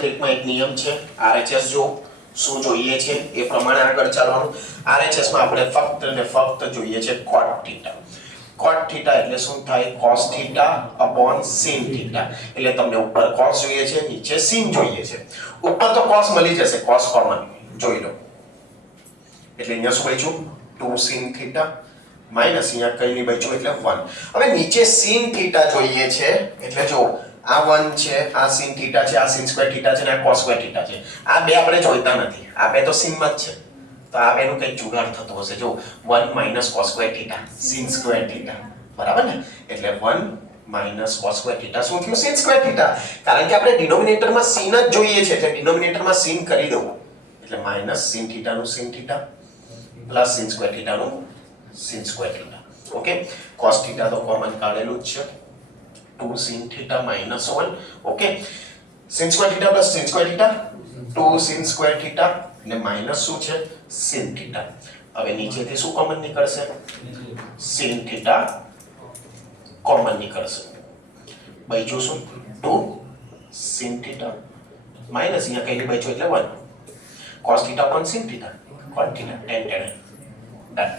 જીઓમેટ્રિકમાં એક નિયમ છે RHS જો શું જોઈએ છે એ પ્રમાણે આગળ ચાલવાનું. RHS માં આપણે ફક્ત ને ફક્ત જોઈએ છે cot θ. cot θ એટલે શું થાય cos θ upon sin θ. એટલે તમને ઉપર cos જોઈએ છે, નીચે sin જોઈએ છે. ઉપર તો cos મળી જશે, cos કોમન જોઈ લો. એટલે અહીંયા શું બચ્યું 2 sin θ માઈનસ અહીંયા કઈ નહીં બચ્યું એટલે 1. હવે નીચે sin θ જોઈએ છે એટલે જો આ 1 છે, આ sin θ છે, આ sin સ્ક્વેર θ છે ને આ cos સ્ક્વેર θ છે. આ બે આપણે જોઈતા નથી, આ બે તો sin માં જ છે. તો આ બેનું કંઈક જુગાડ થતો હશે. જો 1 - cos સ્ક્વેર θ sin સ્ક્વેર θ બરાબર ને. એટલે 1 - cos સ્ક્વેર θ શું થયું sin સ્ક્વેર θ. કારણ કે આપણે ડિનોમિનેટરમાં sin જ જોઈએ છે એટલે ડિનોમિનેટરમાં sin કરી દઉં. એટલે માઈનસ sin θ નું sin θ પ્લસ sin સ્ક્વેર θ નું sin સ્ક્વેર θ. ઓકે, cos θ તો કોમન કાઢેલું જ છે. 2 sin θ minus 1. Okay, sin square θ plus sin square θ 2 sin square θ એટલે માઈનસ શું છે sin θ. હવે નીચેથી શું કોમન નીકળશે sin θ કોમન નીકળશે. બચ્યું શું 2 sin θ માઈનસ અહીંયા કઈ બચ્યું એટલે 1 cos θ upon sin θ cot θ tan tan.